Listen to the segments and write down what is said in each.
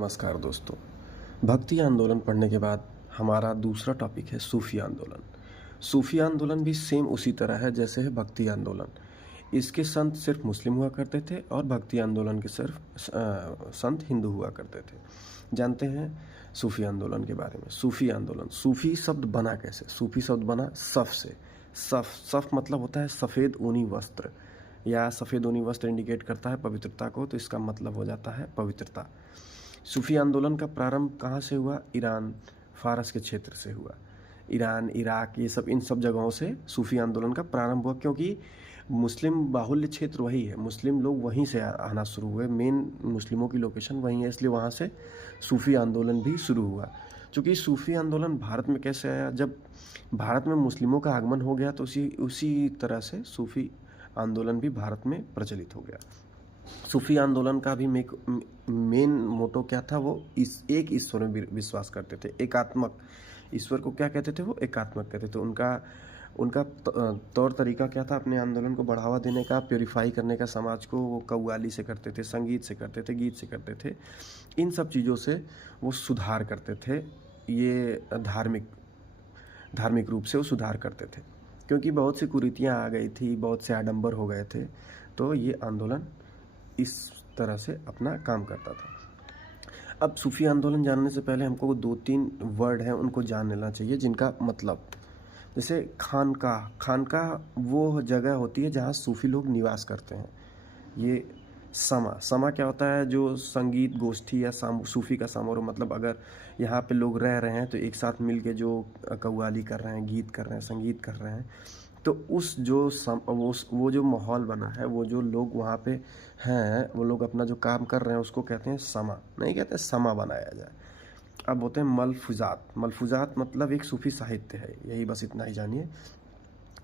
नमस्कार दोस्तों। भक्ति आंदोलन पढ़ने के बाद हमारा दूसरा टॉपिक है सूफी आंदोलन। सूफी आंदोलन भी सेम उसी तरह है जैसे है भक्ति आंदोलन। इसके संत सिर्फ मुस्लिम हुआ करते थे और भक्ति आंदोलन के सिर्फ संत हिंदू हुआ करते थे। जानते हैं सूफी आंदोलन के बारे में। सूफी आंदोलन, सूफी शब्द बना कैसे? सूफी शब्द बना सफ़ से। सफ़ मतलब होता है सफ़ेद ऊनी वस्त्र, या सफ़ेद ऊनी वस्त्र इंडिकेट करता है पवित्रता को, तो इसका मतलब हो जाता है पवित्रता। सूफी आंदोलन का प्रारंभ कहाँ से हुआ? ईरान, फारस के क्षेत्र से हुआ। ईरान, इराक, ये सब इन सब जगहों से सूफी आंदोलन का प्रारंभ हुआ, क्योंकि मुस्लिम बाहुल्य क्षेत्र वही है। मुस्लिम लोग वहीं से आना शुरू हुए, मेन मुस्लिमों की लोकेशन वहीं है, इसलिए वहाँ से सूफी आंदोलन भी शुरू हुआ। चूँकि सूफी आंदोलन भारत में कैसे आया? जब भारत में मुस्लिमों का आगमन हो गया तो उसी तरह से सूफी आंदोलन भी भारत में प्रचलित हो गया। सूफी आंदोलन का भी मेन मोटो क्या था? वो एक ईश्वर में विश्वास करते थे, एकात्मक ईश्वर को क्या कहते थे? वो एकात्मक कहते थे। उनका तौर तरीका क्या था अपने आंदोलन को बढ़ावा देने का, प्योरीफाई करने का समाज को? वो कव्वाली से करते थे, संगीत से करते थे, गीत से करते थे। इन सब चीज़ों से वो सुधार करते थे। ये धार्मिक रूप से वो सुधार करते थे, क्योंकि बहुत सी कुरीतियाँ आ गई थी, बहुत से आडंबर हो गए थे। तो ये आंदोलन इस तरह से अपना काम करता था। अब सूफी आंदोलन जानने से पहले हमको 2-3 वर्ड हैं उनको जान लेना चाहिए, जिनका मतलब, जैसे खानकाह वो जगह होती है जहाँ सूफी लोग निवास करते हैं। ये समा क्या होता है? जो संगीत गोष्ठी या सूफी का समारोह, मतलब अगर यहाँ पे लोग रह रहे हैं तो एक साथ मिल के जो कव्वाली कर रहे हैं, गीत कर रहे हैं, संगीत कर रहे हैं, तो वो जो माहौल बना है, वो जो लोग वहाँ पे हैं, वो लोग अपना जो काम कर रहे हैं उसको कहते हैं समा। नहीं कहते समा बनाया जाए। अब होते हैं मलफूजात मतलब एक सूफी साहित्य है। यही बस इतना ही जानिए।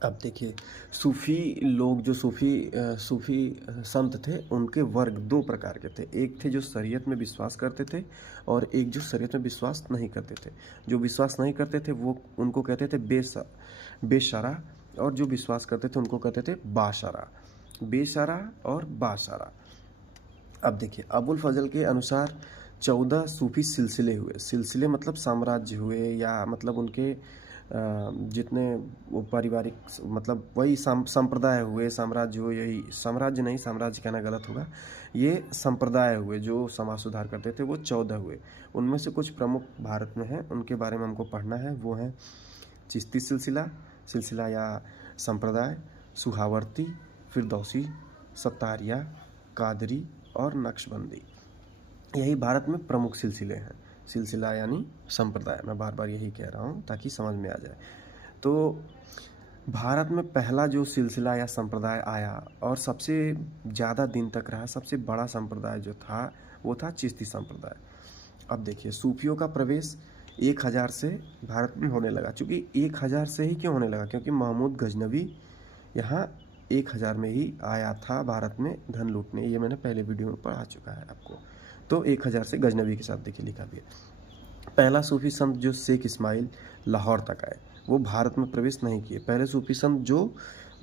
अब देखिए, सूफी लोग जो सूफी संत थे, उनके वर्ग 2 प्रकार के थे। एक थे जो शरीयत में विश्वास करते थे, और एक जो शरीयत में विश्वास नहीं करते थे। जो विश्वास नहीं करते थे वो उनको कहते थे बेशरा, और जो विश्वास करते थे उनको कहते थे बाशरा। बेशरा और बाशरा। अब देखिए, अबुल फजल के अनुसार 14 सूफी सिलसिले हुए। सिलसिले मतलब साम्राज्य हुए, या मतलब उनके जितने वो पारिवारिक, मतलब वही संप्रदाय हुए, साम्राज्य हुए। यही साम्राज्य नहीं, साम्राज्य कहना गलत होगा। ये संप्रदाय हुए जो समाज सुधार करते थे, वो 14 हुए। उनमें से कुछ प्रमुख भारत में हैं, उनके बारे में हमको पढ़ना है। वो हैं चिश्ती सिलसिला या संप्रदाय, सुहावर्ती, फिरदौसी, सत्तारिया, कादरी और नक्शबंदी। यही भारत में प्रमुख सिलसिले हैं। सिलसिला यानी संप्रदाय, मैं बार बार यही कह रहा हूँ ताकि समझ में आ जाए। तो भारत में पहला जो सिलसिला या संप्रदाय आया और सबसे ज़्यादा दिन तक रहा, सबसे बड़ा संप्रदाय जो था वो था चिश्ती संप्रदाय। अब देखिए, सूफियों का प्रवेश 1000 से भारत में होने लगा। चूँकि 1000 से ही क्यों होने लगा? क्योंकि महमूद गजनवी यहाँ 1000 में ही आया था भारत में धन लूटने। ये मैंने पहले वीडियो में पढ़ा चुका है आपको। तो 1000 से गजनवी के साथ देखिए लिखा भी है। पहला सूफी संत जो शेख इस्माइल लाहौर तक आए, वो भारत में प्रवेश नहीं किए। पहले सूफी संत जो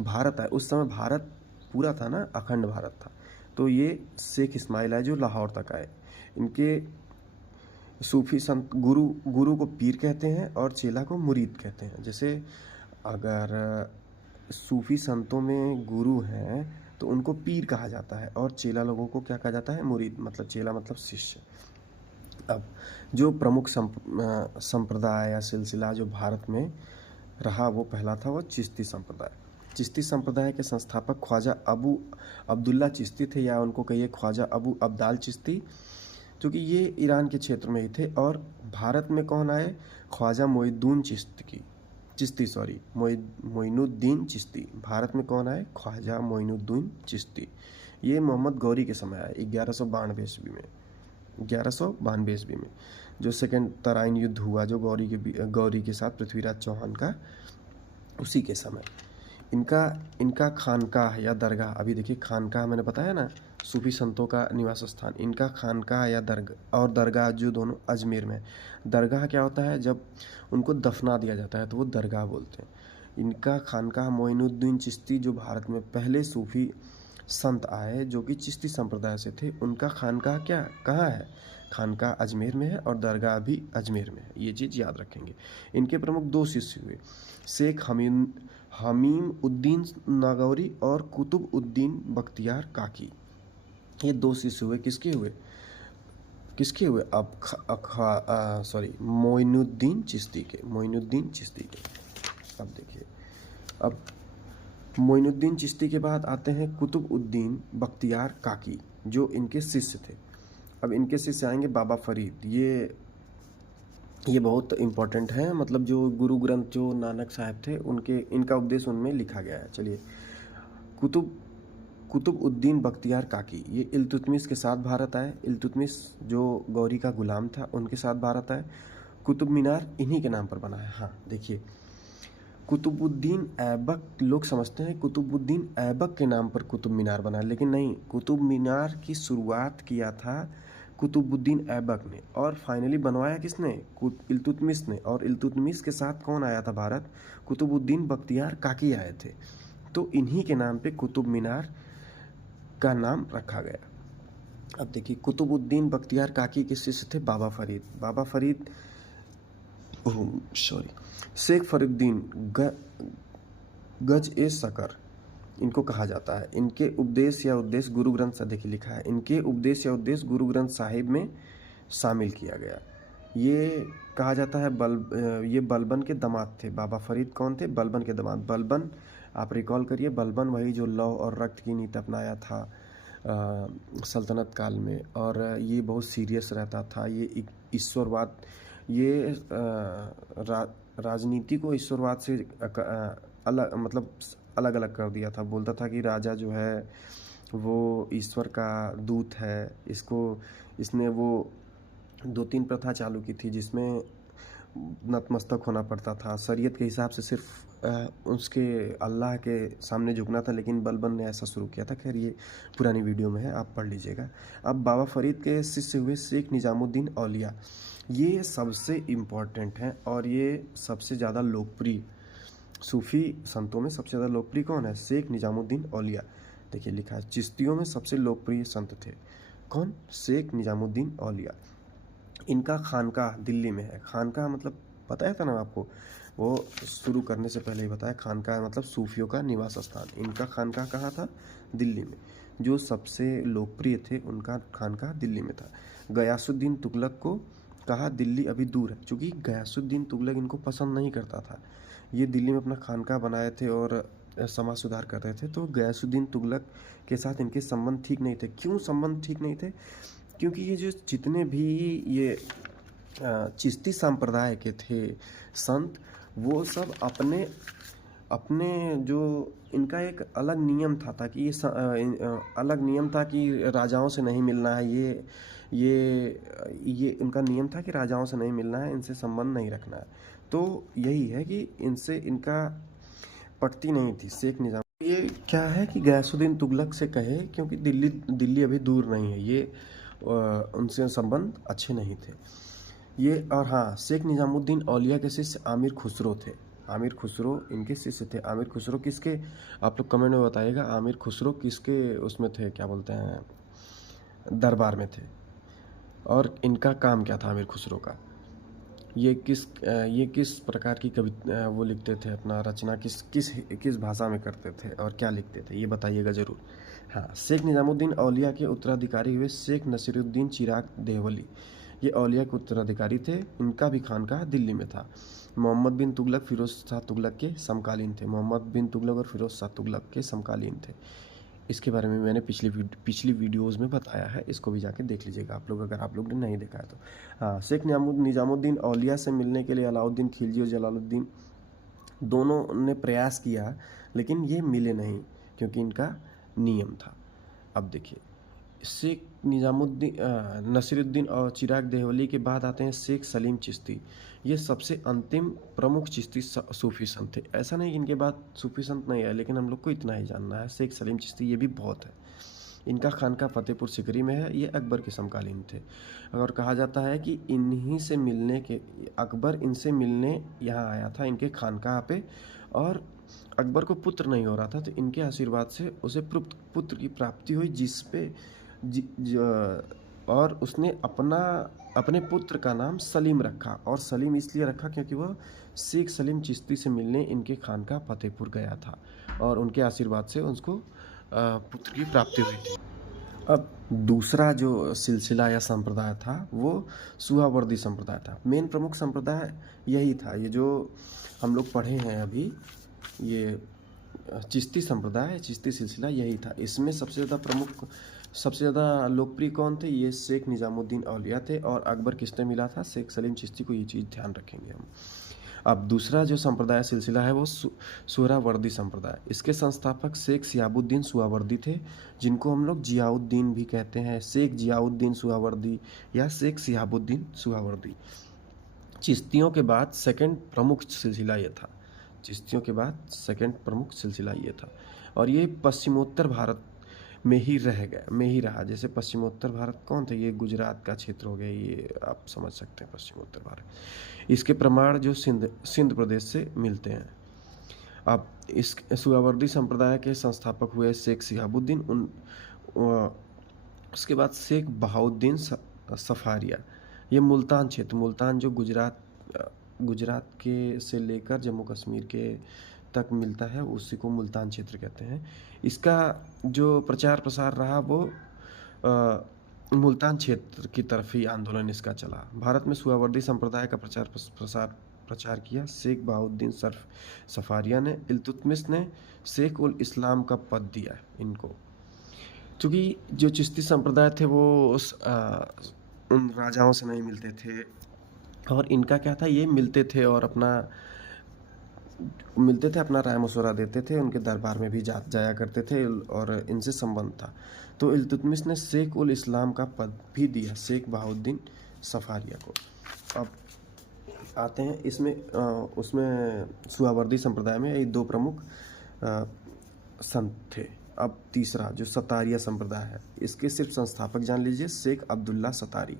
भारत आए, उस समय भारत पूरा था ना, अखंड भारत था। तो ये शेख इस्माइल आए जो लाहौर तक आए। इनके सूफी संत गुरु को पीर कहते हैं और चेला को मुरीद कहते हैं। जैसे अगर सूफी संतों में गुरु हैं तो उनको पीर कहा जाता है, और चेला लोगों को क्या कहा जाता है? मुरीद। मतलब चेला मतलब शिष्य। अब जो प्रमुख संप्रदाय या सिलसिला जो भारत में रहा, वो पहला था वो चिश्ती संप्रदाय। चिश्ती संप्रदाय के संस्थापक ख्वाजा अबू अब्दुल्ला चिश्ती थे, या उनको कहिए ख्वाजा अबू अब्दाल चिश्ती, क्योंकि ये ईरान के क्षेत्र में ही थे। और भारत में कौन आए? ख्वाजा मोइनुद्दीन चिश्ती। भारत में कौन आए? ख्वाजा मोइनुद्दीन चिश्ती। ये मोहम्मद गौरी के समय आए 1192 ईस्वी में, जो सेकेंड तराइन युद्ध हुआ जो गौरी के साथ पृथ्वीराज चौहान का, उसी के समय। इनका खानकाह या दरगाह, अभी देखिए खानकाह मैंने बताया ना, सूफी संतों का निवास स्थान। इनका खानकाह या दरगाह जो दोनों अजमेर में। दरगाह क्या होता है? जब उनको दफना दिया जाता है तो वो दरगाह बोलते हैं। इनका खानकाह मोइनुद्दीन चिश्ती, जो भारत में पहले सूफी संत आए जो कि चिश्ती संप्रदाय से थे, उनका खानकाह कहाँ है? खानका अजमेर में है और दरगाह भी अजमेर में है, ये चीज़ याद रखेंगे। इनके प्रमुख 2 शिष्य हुए, शेख हमीम उद्दीन नागौरी और कुतुब उद्दीन बख्तियार काकी। ये 2 शिष्य हुए, किसके हुए? अब मोइनुद्दीन चिश्ती के। अब देखिए, अब मोइनुद्दीन चिश्ती के बाद आते हैं कुतुब उद्दीन बख्तियार काकी, जो इनके शिष्य थे। अब इनके शिष्य आएंगे बाबा फरीद। ये बहुत इम्पोर्टेंट है, मतलब जो गुरु ग्रंथ जो नानक साहब थे इनका उपदेश उनमें लिखा गया है। चलिए, कुतुब उद्दीन बख्तियार काकी, ये इल्तुतमिश के साथ भारत आए। इल्तुतमिश जो गौरी का गुलाम था, उनके साथ भारत आए। कुतुब मीनार इन्हीं के नाम पर बना है। हाँ देखिए, कुतुबुद्दीन ऐबक, लोग समझते हैं कुतुबुद्दीन ऐबक के नाम पर कुतुब मीनार बना, लेकिन नहीं, कुतुब मीनार की शुरुआत किया था कुतुबुद्दीन ऐबक ने, और फाइनली बनवाया किसने? इल्तुतमिश ने। और इल्तुतमिश के साथ कौन आया था भारत? कुतुबुद्दीन बख्तियार काकी आए थे। तो इन्हीं के नाम पे कुतुब मीनार का नाम रखा गया। अब देखिए, कुतुबुद्दीन बख्तियार काकी के शिष्य थे बाबा फरीद शेख फरीदुद्दीन गज ए सकर इनको कहा जाता है। इनके उपदेश या उद्देश्य गुरु ग्रंथ साहिब, देखिए लिखा है, इनके उपदेश या उद्देश्य गुरु ग्रंथ साहिब में शामिल किया गया। ये कहा जाता है ये बलबन के दामाद थे। बाबा फरीद कौन थे? बलबन के दामाद। बलबन, आप रिकॉल करिए, बलबन वही जो लौ और रक्त की नीति अपनाया था सल्तनत काल में, और ये बहुत सीरियस रहता था। ये ईश्वरवाद, ये राजनीति को ईश्वरवाद से अलग, मतलब अलग अलग कर दिया था। बोलता था कि राजा जो है वो ईश्वर का दूत है। इसने वो 2-3 प्रथा चालू की थी, जिसमें नतमस्तक होना पड़ता था। शरीयत के हिसाब से सिर्फ उसके अल्लाह के सामने झुकना था, लेकिन बलबन ने ऐसा शुरू किया था। खैर, ये पुरानी वीडियो में है, आप पढ़ लीजिएगा। अब बाबा फरीद के शिष्य हुए शेख निजामुद्दीन औलिया। ये सबसे इम्पोर्टेंट हैं और ये सबसे ज़्यादा लोकप्रिय सूफ़ी संतों में सबसे ज़्यादा लोकप्रिय कौन है? शेख निजामुद्दीन औलिया। देखिए लिखा है, चिश्तियों में सबसे लोकप्रिय संत थे कौन? शेख निजामुद्दीन औलिया। इनका खानकाह दिल्ली में है। खानकाह मतलब बताया था ना आपको, वो शुरू करने से पहले ही बताया। खानकाह मतलब सूफियों का निवास स्थान। इनका खानकाह कहाँ था? दिल्ली में। जो सबसे लोकप्रिय थे उनका खानकाह दिल्ली में था। गयासुद्दीन तुगलक को कहा दिल्ली अभी दूर है, क्योंकि गयासुद्दीन तुगलक इनको पसंद नहीं करता था। ये दिल्ली में अपना खानकाह बनाए थे और समाज सुधार कर रहे थे। तो गयासुद्दीन तुगलक के साथ इनके संबंध ठीक नहीं थे। क्यों संबंध ठीक नहीं थे? क्योंकि ये जो जितने भी ये चिश्ती संप्रदाय के थे संत, वो सब अपने जो इनका एक अलग नियम था ताकि अलग नियम था कि राजाओं से नहीं मिलना है। ये इनका नियम था कि राजाओं से नहीं मिलना है, इनसे संबंध नहीं रखना है। तो यही है कि इनसे इनका पटती नहीं थी। शेख निजाम ये क्या है कि गयासुद्दीन तुगलक से कहे, क्योंकि दिल्ली अभी दूर नहीं है, ये उनसे संबंध अच्छे नहीं थे ये। और हाँ, शेख निजामुद्दीन औलिया के शिष्य आमिर खुसरो थे। आमिर खुसरो इनके शिष्य थे। आमिर खुसरो किसके, आप लोग कमेंट में बताइएगा, आमिर खुसरो किसके उसमें थे, क्या बोलते हैं, दरबार में थे। और इनका काम क्या था आमिर खुसरो का? ये किस प्रकार की कविता वो लिखते थे, अपना रचना किस भाषा में करते थे और क्या लिखते थे, ये बताइएगा ज़रूर। हाँ, शेख निजामुद्दीन औलिया के उत्तराधिकारी हुए शेख नसीरुद्दीन चिराग देहलवी। ये औलिया के उत्तराधिकारी थे। इनका भी खानकाह दिल्ली में था। मोहम्मद बिन तुगलक फिरोज शाह तुगलक के समकालीन थे। मोहम्मद बिन तुगलक और फिरोज शाह तुगलक के समकालीन थे। इसके बारे में मैंने पिछली वीडियोज़ में बताया है, इसको भी जाके देख लीजिएगा आप लोग, अगर आप लोग ने नहीं देखा है तो। हाँ, शेख निजामुद्दीन औलिया से मिलने के लिए अलाउद्दीन खिलजी और जलालुद्दीन दोनों ने प्रयास किया, लेकिन ये मिले नहीं, क्योंकि इनका नियम था। अब देखिए, शेख निजामुद्दीन नसीरुद्दीन और चिराग देहलवी के बाद आते हैं शेख सलीम चिश्ती। ये सबसे अंतिम प्रमुख चिश्ती सूफी संत थे। ऐसा नहीं कि इनके बाद सूफी संत नहीं है, लेकिन हम लोग को इतना ही जानना है, शेख सलीम चिश्ती ये भी बहुत है। इनका खानका फतेहपुर सिकरी में है। ये अकबर के समकालीन थे और कहा जाता है कि इन्हीं से मिलने के अकबर इनसे मिलने यहाँ आया था इनके खानकाह पे, और अकबर को पुत्र नहीं हो रहा था, तो इनके आशीर्वाद से उसे पुत्र की प्राप्ति हुई, और उसने अपने पुत्र का नाम सलीम रखा, और सलीम इसलिए रखा क्योंकि वह शेख सलीम चिश्ती से मिलने इनके खानका फतेहपुर गया था और उनके आशीर्वाद से उसको पुत्र की प्राप्ति हुई थी। अब दूसरा जो सिलसिला या संप्रदाय था वो सुहावर्दी संप्रदाय था। मेन प्रमुख संप्रदाय यही था, ये जो हम लोग पढ़े हैं अभी, ये चिश्ती संप्रदाय, चिश्ती सिलसिला यही था। इसमें सबसे ज़्यादा लोकप्रिय कौन थे? ये शेख निज़ामुद्दीन औलिया थे, और अकबर किसने मिला था? शेख सलीम चिश्ती को। ये चीज़ ध्यान रखेंगे हम। अब दूसरा जो संप्रदाय सिलसिला है वो सोहरावर्दी संप्रदाय। इसके संस्थापक शेख सियाबुद्दीन सुहावर्दी थे, जिनको हम लोग जियाउद्दीन भी कहते हैं, शेख जियाउद्दीन सुहावर्दी या शेख सियाबुद्दीन सुहावर्दी। चिश्तियों के बाद सेकंड प्रमुख सिलसिला ये था। चिश्तियों के बाद सेकंड प्रमुख सिलसिला ये था, और ये पश्चिमोत्तर भारत में ही रहा। जैसे पश्चिमोत्तर भारत कौन थे? ये गुजरात का क्षेत्र हो गया, ये आप समझ सकते हैं पश्चिमोत्तर भारत। इसके प्रमाण जो सिंध प्रदेश से मिलते हैं। अब इस सुहावर्दी संप्रदाय के संस्थापक हुए शेख सिहाबुद्दीन, उसके बाद शेख बहाउद्दीन सफारिया। ये मुल्तान क्षेत्र, मुल्तान जो गुजरात के से लेकर जम्मू कश्मीर के तक मिलता है, उसी को मुल्तान क्षेत्र कहते हैं। इसका जो प्रचार प्रसार रहा वो मुल्तान क्षेत्र की तरफ ही आंदोलन इसका चला। भारत में सुहावर्दी संप्रदाय का प्रचार किया शेख बहाउद्दीन सफारिया ने। इल्तुतमिश ने शेख उल इस्लाम का पद दिया इनको, क्योंकि जो चिश्ती संप्रदाय थे वो उन राजाओं से नहीं मिलते थे, और इनका क्या था, ये मिलते थे अपना राय मशवरा देते थे, उनके दरबार में भी जाया करते थे, और इनसे संबंध था। तो इल्तुतमिश ने शेख उल इस्लाम का पद भी दिया शेख बहाउद्दीन सफारिया को। अब आते हैं उसमें सुहावर्दी संप्रदाय में ये दो प्रमुख संत थे। अब तीसरा जो सतारिया संप्रदाय है, इसके सिर्फ संस्थापक जान लीजिए, शेख अब्दुल्ला सतारी,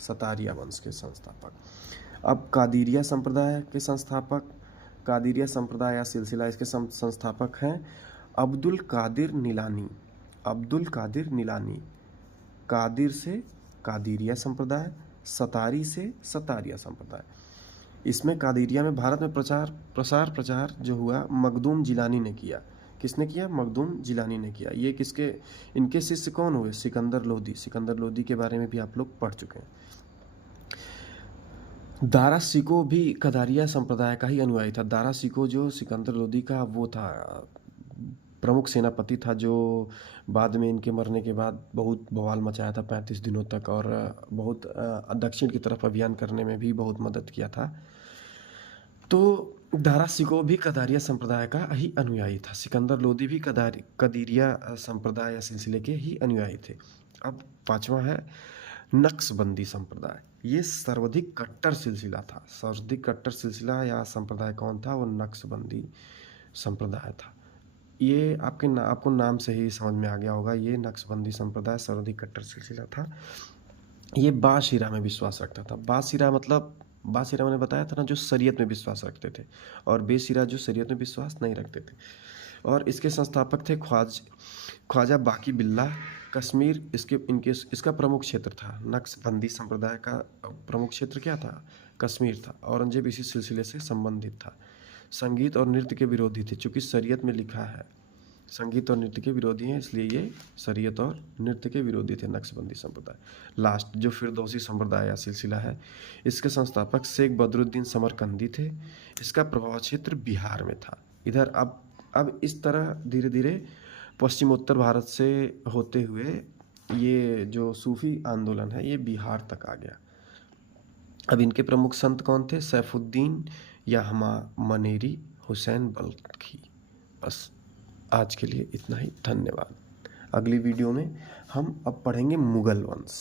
सतारिया वंश के संस्थापक। अब कादिरिया संप्रदाय के संस्थापक, कादिरिया संप्रदाय या सिलसिला, इसके संस्थापक हैं अब्दुल कादिर नीलानी। कादिर से कादिरिया संप्रदाय, सतारी से सतारिया संप्रदाय। इसमें कादिरिया में भारत में प्रचार जो हुआ मखदूम जिलानी ने किया। किसने किया? मखदूम जिलानी ने किया। ये इनके शिष्य कौन हुए? सिकंदर लोदी के बारे में भी आप लोग पढ़ चुके हैं। दारा शिकोह भी कादिरिया संप्रदाय का ही अनुयायी था। दारा शिकोह जो सिकंदर लोदी का वो था, प्रमुख सेनापति था, जो बाद में इनके मरने के बाद बहुत बवाल मचाया था 35 दिनों तक, और बहुत दक्षिण की तरफ अभियान करने में भी बहुत मदद किया था। तो दारा शिकोह भी कादिरिया संप्रदाय का ही अनुयायी था। सिकंदर लोदी भी कादिरिया संप्रदाय या सिलसिले के ही अनुयायी थे। अब पांचवा है नक्शबंदी संप्रदाय। ये सर्वाधिक कट्टर सिलसिला था। सर्वाधिक कट्टर सिलसिला या संप्रदाय कौन था? वो नक्शबंदी संप्रदाय था। ये आपको नाम से ही समझ में आ गया होगा, ये नक्शबंदी संप्रदाय सर्वाधिक कट्टर सिलसिला था। ये बाशिरा में विश्वास रखता था। बाशिरा मैंने बताया था ना, जो शरीयत में विश्वास रखते थे, और बेशिरा जो शरीयत में विश्वास नहीं रखते थे। और इसके संस्थापक थे ख्वाजा बाकी बिल्ला। कश्मीर इसका प्रमुख क्षेत्र था। नक्शबंदी संप्रदाय का प्रमुख क्षेत्र क्या था? कश्मीर था। औरंगजेब इसी सिलसिले से संबंधित था। संगीत और नृत्य के विरोधी थे, चूँकि शरीयत में लिखा है संगीत और नृत्य के विरोधी हैं, इसलिए ये शरीयत और नृत्य के विरोधी थे नक्शबंदी संप्रदाय। लास्ट जो फिरदौसी संप्रदाय या सिलसिला है, इसके संस्थापक शेख बदरुद्दीन समरकंदी थे। इसका प्रभाव क्षेत्र बिहार में था। इधर अब इस तरह धीरे धीरे पश्चिमोत्तर भारत से होते हुए ये जो सूफी आंदोलन है ये बिहार तक आ गया। अब इनके प्रमुख संत कौन थे? सैफुद्दीन या मनेरी, हुसैन बल्खी। बस आज के लिए इतना ही। धन्यवाद। अगली वीडियो में हम अब पढ़ेंगे मुगल वंश।